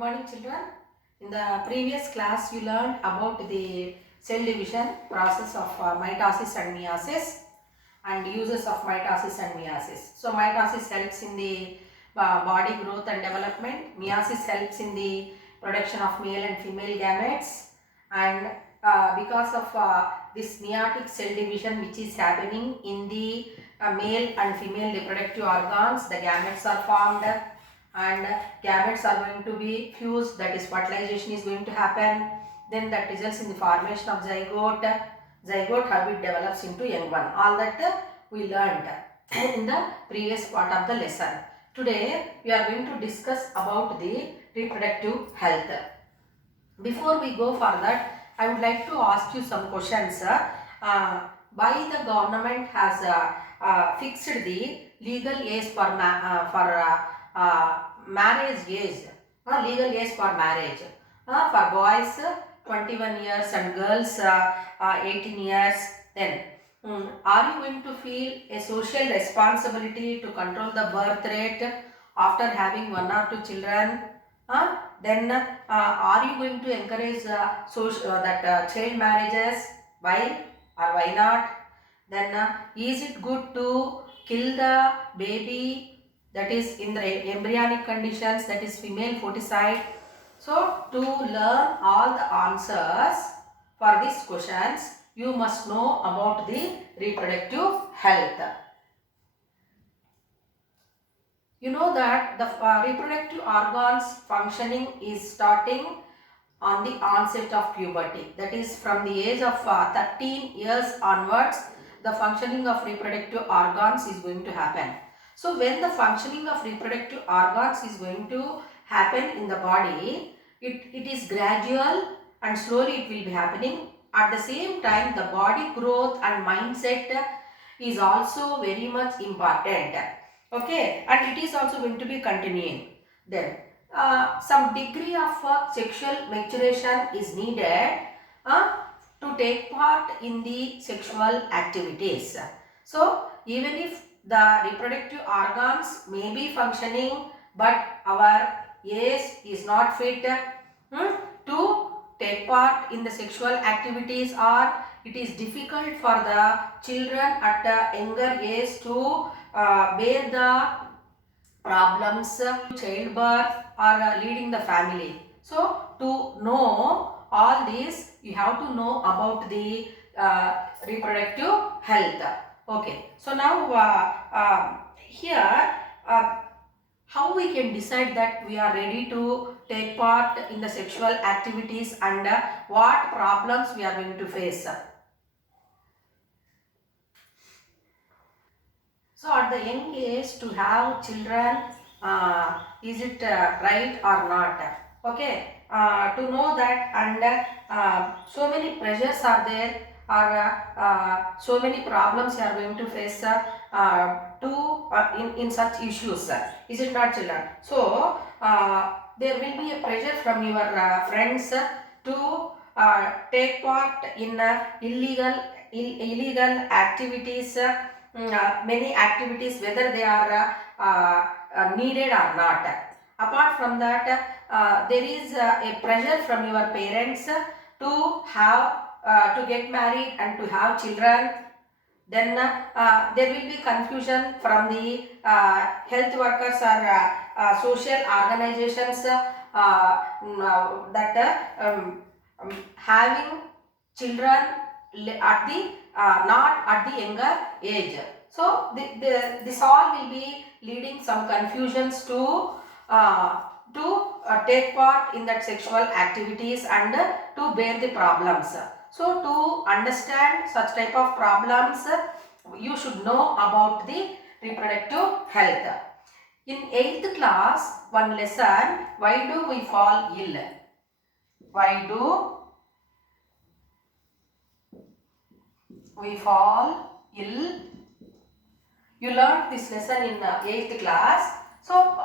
morning, children. In the previous class, you learned about the cell division process of mitosis and meiosis and uses of mitosis and meiosis. So, mitosis helps in the body growth and development. Meiosis helps in the production of male and female gametes, and because of this meiotic cell division which is happening in the male and female reproductive organs, the gametes are formed and gametes are going to be fused, that is fertilization is going to happen, then that results in the formation of zygote how it develops into young one. All that we learned in the previous part of the lesson. Today we are going to discuss about the reproductive health. Before we go further, I would like to ask you some questions. Why the government has fixed the legal age for marriage age, legal age for marriage for boys 21 years and girls 18 years. Then are you going to feel a social responsibility to control the birth rate after having one or two children? Then are you going to encourage child marriages? Why or why not? Then is it good to kill the baby that is in the embryonic conditions, that is female foeticide? So to learn all the answers for these questions, you must know about the reproductive health. You know that the reproductive organs functioning is starting on the onset of puberty, that is from the age of 13 years onwards, the functioning of reproductive organs is going to happen. So when the functioning of reproductive organs is going to happen in the body, it is gradual and slowly it will be happening. At the same time, the body growth and mindset is also very much important. Okay, and it is also going to be continuing. Then some degree of sexual maturation is needed to take part in the sexual activities. So even if the reproductive organs may be functioning, but our age is not fit to take part in the sexual activities, or it is difficult for the children at a younger age to bear the problems, childbirth or leading the family. So to know all this, you have to know about the reproductive health. Okay, so now here how we can decide that we are ready to take part in the sexual activities and what problems we are going to face. So at the young age to have children, is it right or not? Okay, to know that, and so many pressures are there, or so many problems you are going to face in such issues. Is it not, children? So there will be a pressure from your friends to take part in illegal activities. Many activities, whether they are needed or not. Apart from that, there is a pressure from your parents to have to get married and to have children. Then there will be confusion from the health workers or social organizations that having children at the not at the younger age. So this all will be leading some confusions to take part in that sexual activities and to bear the problems. So to understand such type of problems, you should know about the reproductive health. In 8th class, one lesson, why do we fall ill? Why do we fall ill? You learned this lesson in 8th class. So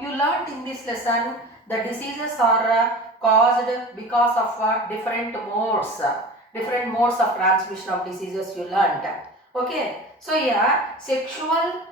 you learned in this lesson the diseases are caused because of different modes of transmission of diseases you learned. Okay, so here sexual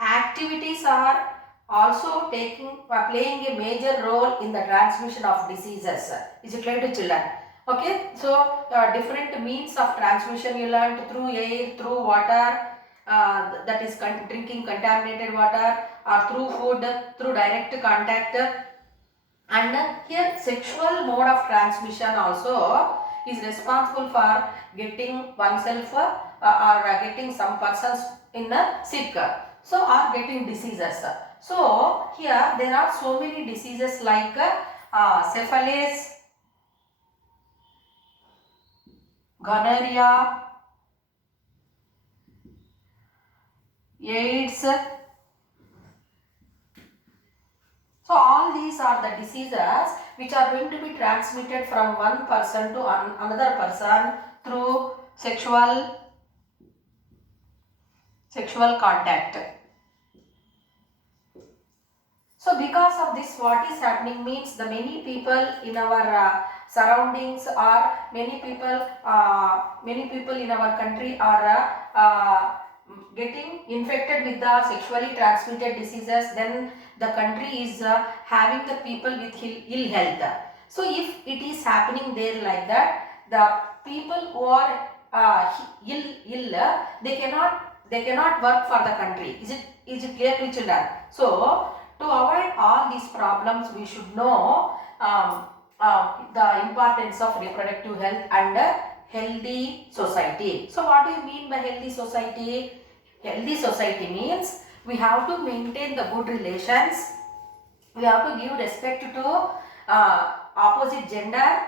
activities are also playing a major role in the transmission of diseases. Is it clear to children? Okay, so different means of transmission you learned through air, through water, that is drinking contaminated water, or through food, through direct contact. And here sexual mode of transmission also is responsible for getting oneself or getting some persons in a sick, so or getting diseases. So here there are so many diseases like syphilis, gonorrhea, AIDS. So all these are the diseases which are going to be transmitted from one person to another person through sexual contact. So because of this, what is happening means the many people in our surroundings, or many people in our country are getting infected with the sexually transmitted diseases. Then the country is having the people with ill health. So if it is happening there like that, the people who are ill, they cannot work for the country. Is it clear to children? So to avoid all these problems, we should know the importance of reproductive health and healthy society. So what do you mean by healthy society? Healthy society means we have to maintain the good relations, we have to give respect to opposite gender.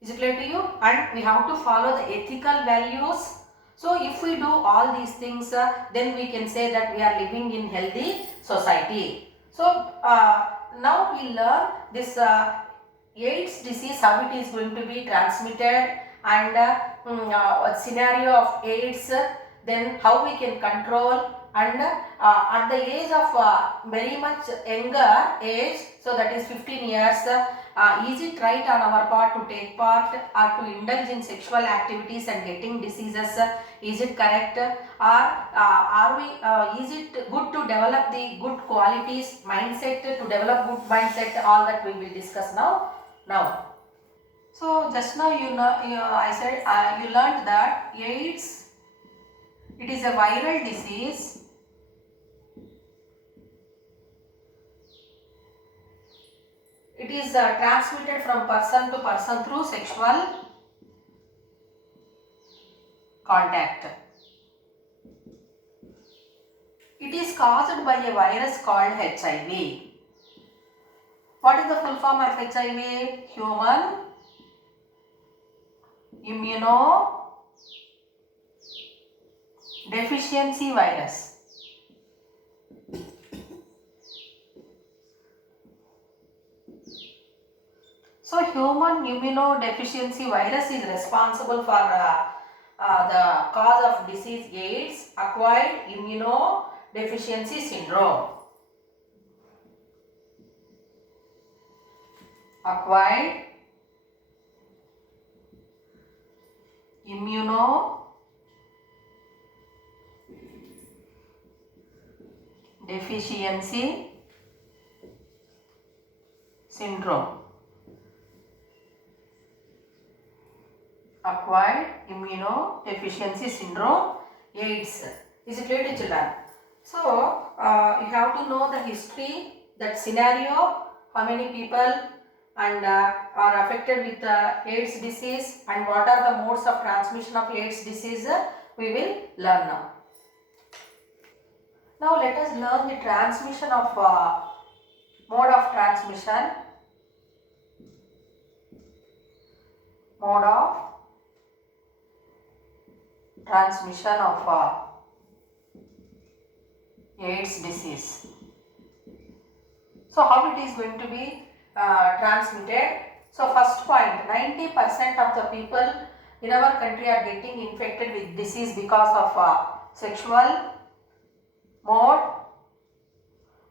Is it clear to you? And we have to follow the ethical values. So if we do all these things, then we can say that we are living in healthy society. So now we learn this AIDS disease, how it is going to be transmitted, and scenario of AIDS, then how we can control, and at the age of very much younger age, so that is 15 years, is it right on our part to take part or to indulge in sexual activities and getting diseases? Is it correct? Or is it good to develop the good qualities, mindset, to develop good mindset? All that we will discuss now. So just now I said you learned that AIDS, it is a viral disease. It is transmitted from person to person through sexual contact. It is caused by a virus called HIV. What is the full form of HIV? Human immunodeficiency virus. So human immunodeficiency virus is responsible for the cause of disease AIDS, acquired immunodeficiency syndrome. Acquired immunodeficiency syndrome. Acquired immunodeficiency syndrome, AIDS. Is it clear to children? So you have to know the history, that scenario, how many people and are affected with AIDS disease, and what are the modes of transmission of AIDS disease, we will learn now. Now let us learn the transmission of mode of transmission. Mode of transmission of AIDS disease. So how it is going to be transmitted? So first point, 90% of the people in our country are getting infected with disease because of sexual mode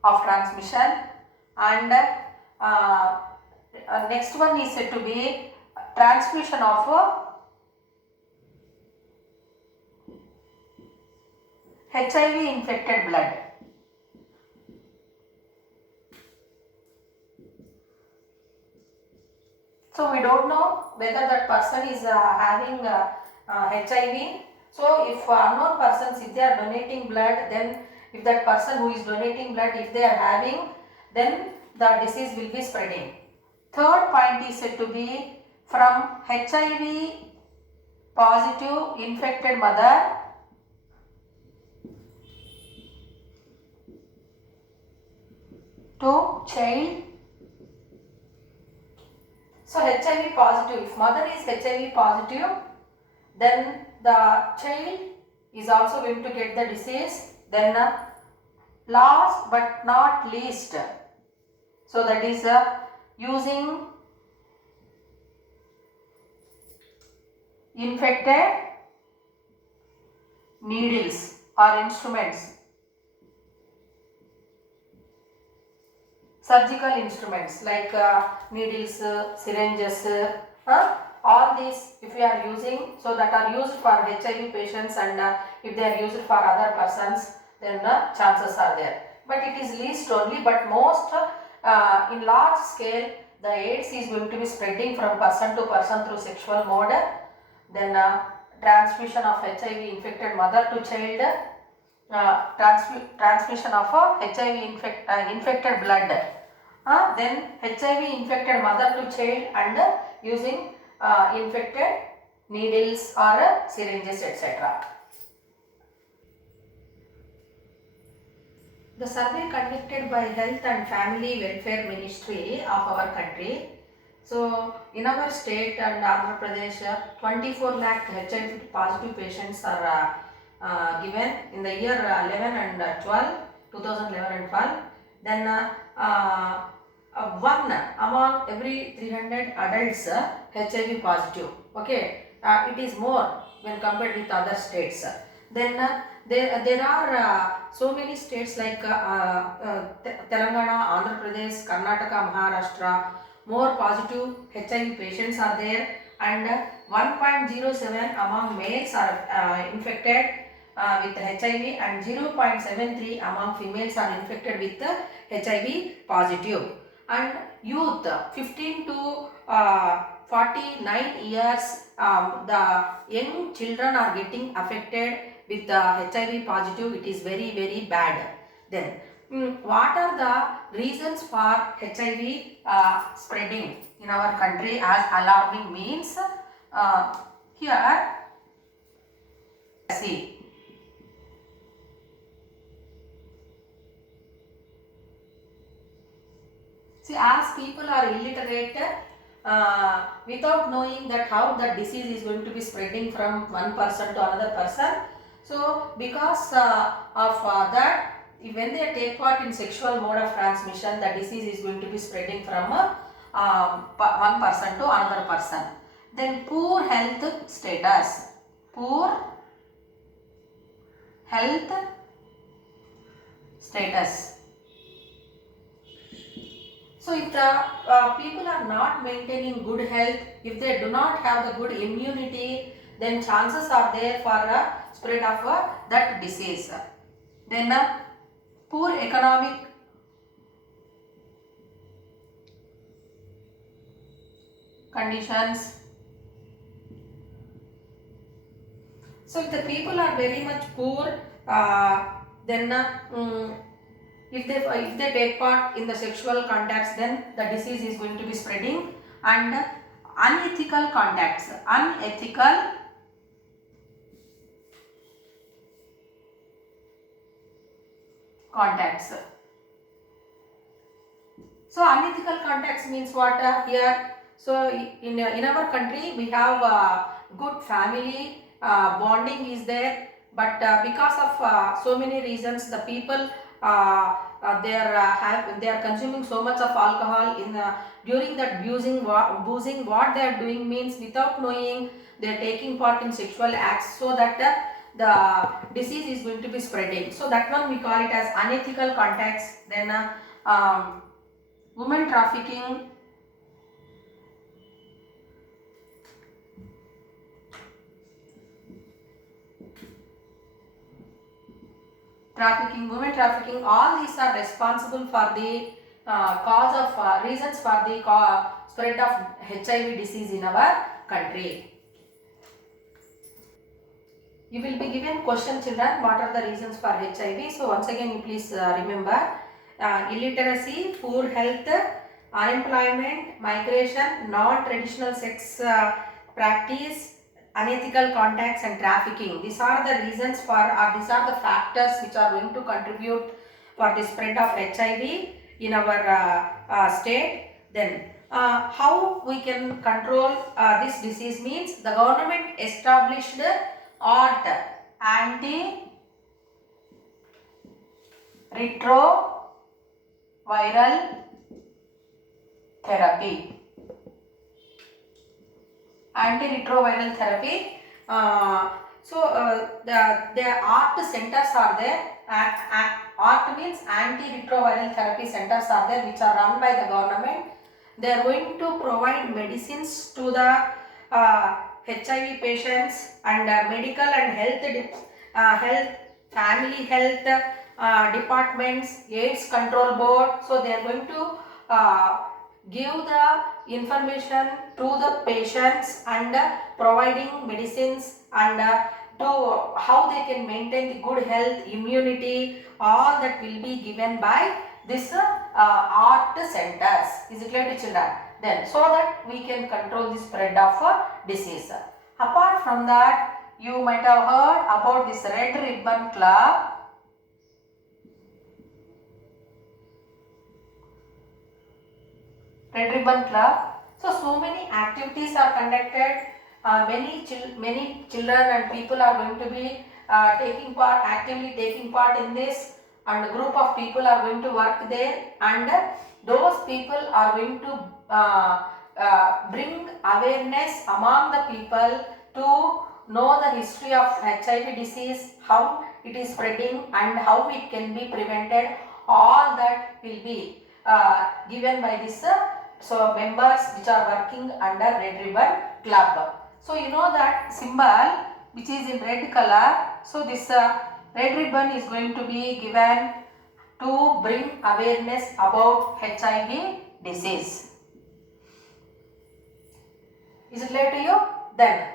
of transmission, and next one is said to be transmission of HIV infected blood. So we don't know whether that person is having HIV. So if unknown persons, if they are donating blood, then if that person who is donating blood, if they are having, then the disease will be spreading. Third point is said to be from HIV positive infected mother to child. So HIV positive, if mother is HIV positive, then the child is also going to get the disease. Then last but not least, so that is using infected needles or instruments, surgical instruments like needles, syringes, all these if we are using, so that are used for HIV patients, and if they are used for other persons, then chances are there. But it is least only, but most in large scale the AIDS is going to be spreading from person to person through sexual mode. Then transmission of HIV infected mother to child, transmission of HIV infected blood, then HIV infected mother to child, and using infected needles or syringes, etc. The survey conducted by Health and Family Welfare Ministry of our country. So in our state and Andhra Pradesh, 24 lakh HIV positive patients are given in the year 11 and 12, 2011 and 12. Then one among every 300 adults HIV positive. Okay, it is more when compared with other states. Then there are so many states like Telangana, Andhra Pradesh, Karnataka, Maharashtra. More positive HIV patients are there, and 1.07 among males are infected with HIV, and 0.73 among females are infected with HIV positive. And youth 15 to 49 years, the young children are getting affected with the HIV positive. It is very, very bad. Then what are the reasons for HIV spreading in our country as alarming means? Here see. See, as people are illiterate, without knowing that how the disease is going to be spreading from one person to another person. So because of that, when they take part in sexual mode of transmission, the disease is going to be spreading from one person to another person. Then poor health status. Poor health status. So if the people are not maintaining good health, if they do not have the good immunity, then chances are there for spread of that disease. Then poor economic conditions. So if the people are very much poor, then if they take part in the sexual contacts, then the disease is going to be spreading. And unethical contacts. Unethical contacts. So unethical contacts means what here? So in our country we have good family bonding is there, but because of so many reasons, the people they are consuming so much of alcohol in during that boozing. What they are doing means, without knowing, they are taking part in sexual acts, so that the disease is going to be spreading. So that one we call it as unethical contacts. Then women trafficking. Women trafficking, all these are responsible for the cause of reasons for the spread of HIV disease in our country. You will be given question, children, what are the reasons for HIV. So once again you please remember illiteracy, poor health, unemployment, migration, non-traditional sex practice, unethical contacts and trafficking. These are the reasons for, or these are the factors which are going to contribute for the spread of HIV in our state. Then how we can control this disease means the government established ART, antiretroviral therapy. Antiretroviral therapy. The ART centers are there. ART means antiretroviral therapy centers are there, which are run by the government. They are going to provide medicines to the HIV patients and medical and health, family health departments, AIDS control board. So they are going to give the information to the patients and providing medicines and to how they can maintain the good health, immunity, all that will be given by this ART centers. Is it clear to children? Then so that we can control the spread of disease. Apart from that, you might have heard about this Red Ribbon Club. Red Ribbon Club. So many activities are conducted. Many children and people are going to be actively taking part in this, and a group of people are going to work there, and those people are going to bring awareness among the people to know the history of HIV disease, how it is spreading and how it can be prevented. All that will be given by this members which are working under Red Ribbon Club. So you know that symbol which is in red color. So this red ribbon is going to be given to bring awareness about HIV disease. Is it clear to you? Then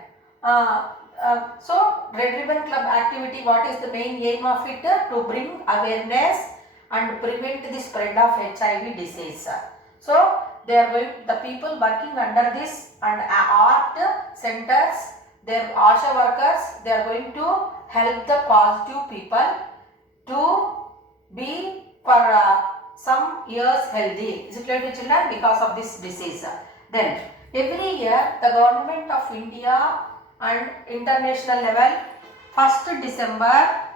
so Red Ribbon Club activity, what is the main aim of it? To bring awareness and prevent the spread of HIV disease. So they are going, the people working under this and ART centers, their ASHA workers, they are going to help the positive people to be for some years healthy. Is it clear to children? Because of this disease. Then every year the government of India and international level, 1st December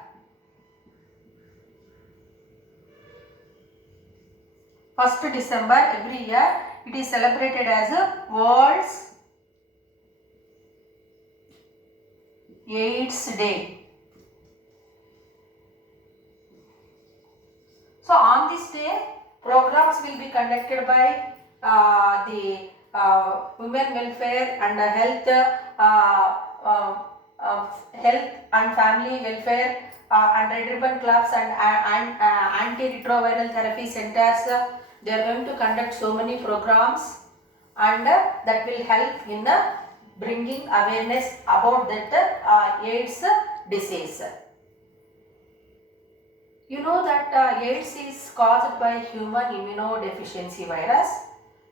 every year it is celebrated as a World's AIDS Day. So on this day, programs will be conducted by the women welfare and health and family welfare and Red Ribbon Clubs and antiretroviral therapy centers. They are going to conduct so many programs, and that will help in bringing awareness about that AIDS disease. You know that AIDS is caused by human immunodeficiency virus.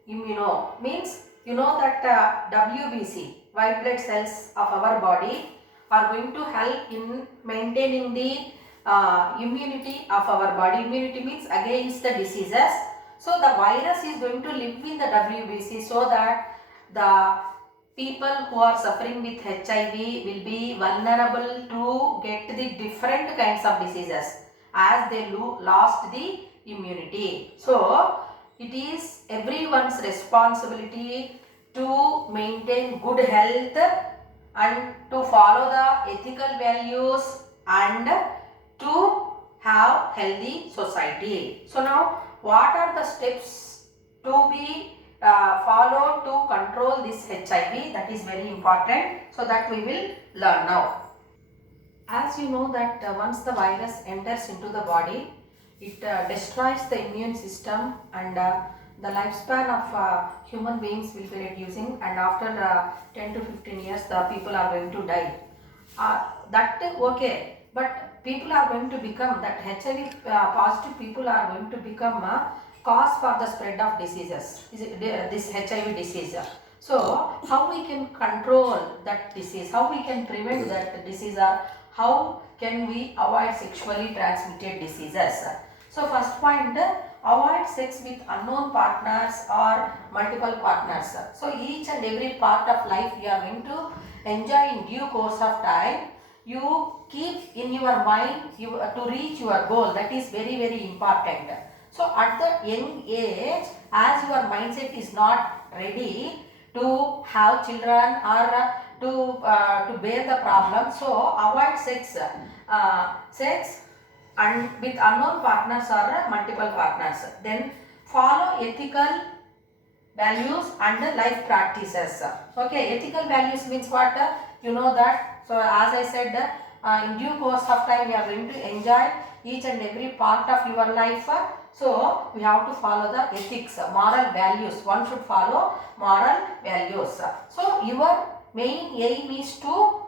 Immuno means, you know that WBC, white blood cells of our body, are going to help in maintaining the immunity of our body. Immunity means against the diseases. So the virus is going to live in the WBC, so that the people who are suffering with HIV will be vulnerable to get the different kinds of diseases as they lost the immunity. So it is everyone's responsibility to maintain good health and to follow the ethical values and to have healthy society. So now, what are the steps to be followed to control this HIV? That is very important. So that we will learn now. As you know that once the virus enters into the body, it destroys the immune system, and the lifespan of human beings will be reducing, and after 10 to 15 years the people are going to die. That okay, but people are going to become, that HIV positive people are going to become a cause for the spread of diseases, this HIV disease. So how we can control that disease, how we can prevent that disease, or how can we avoid sexually transmitted diseases? So first point, avoid sex with unknown partners or multiple partners. So each and every part of life you are going to enjoy in due course of time. You keep in your mind to reach your goal. That is very, very important. So at the young age, as your mindset is not ready to have children or to bear the problem, so avoid sex. Sex and with unknown partners or multiple partners. Then follow ethical values and life practices. Okay, ethical values means what? You know that. So as I said, in due course of time you are going to enjoy each and every part of your life. So we have to follow the ethics, moral values. One should follow moral values. So your main aim is to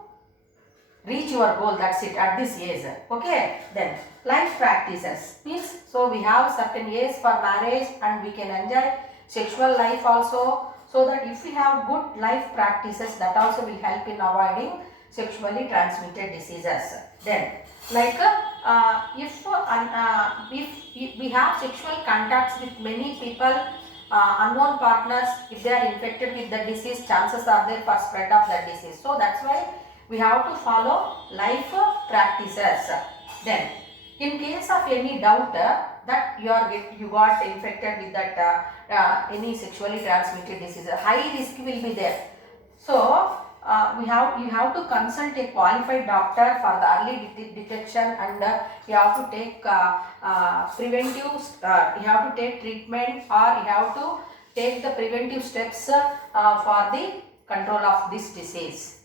reach your goal, that's it, at this age. Okay, then life practices means, so we have certain age for marriage and we can enjoy sexual life also, so that if we have good life practices, that also will help in avoiding sexually transmitted diseases. Then like if we have sexual contacts with many people, unknown partners, if they are infected with the disease, chances are there for spread of that disease. So that's why we have to follow life practices. Then in case of any doubt that you got infected with that any sexually transmitted disease, high risk will be there. So you have to consult a qualified doctor for the early detection, and you have to take preventive, you have to take treatment, or you have to take the preventive steps for the control of this disease.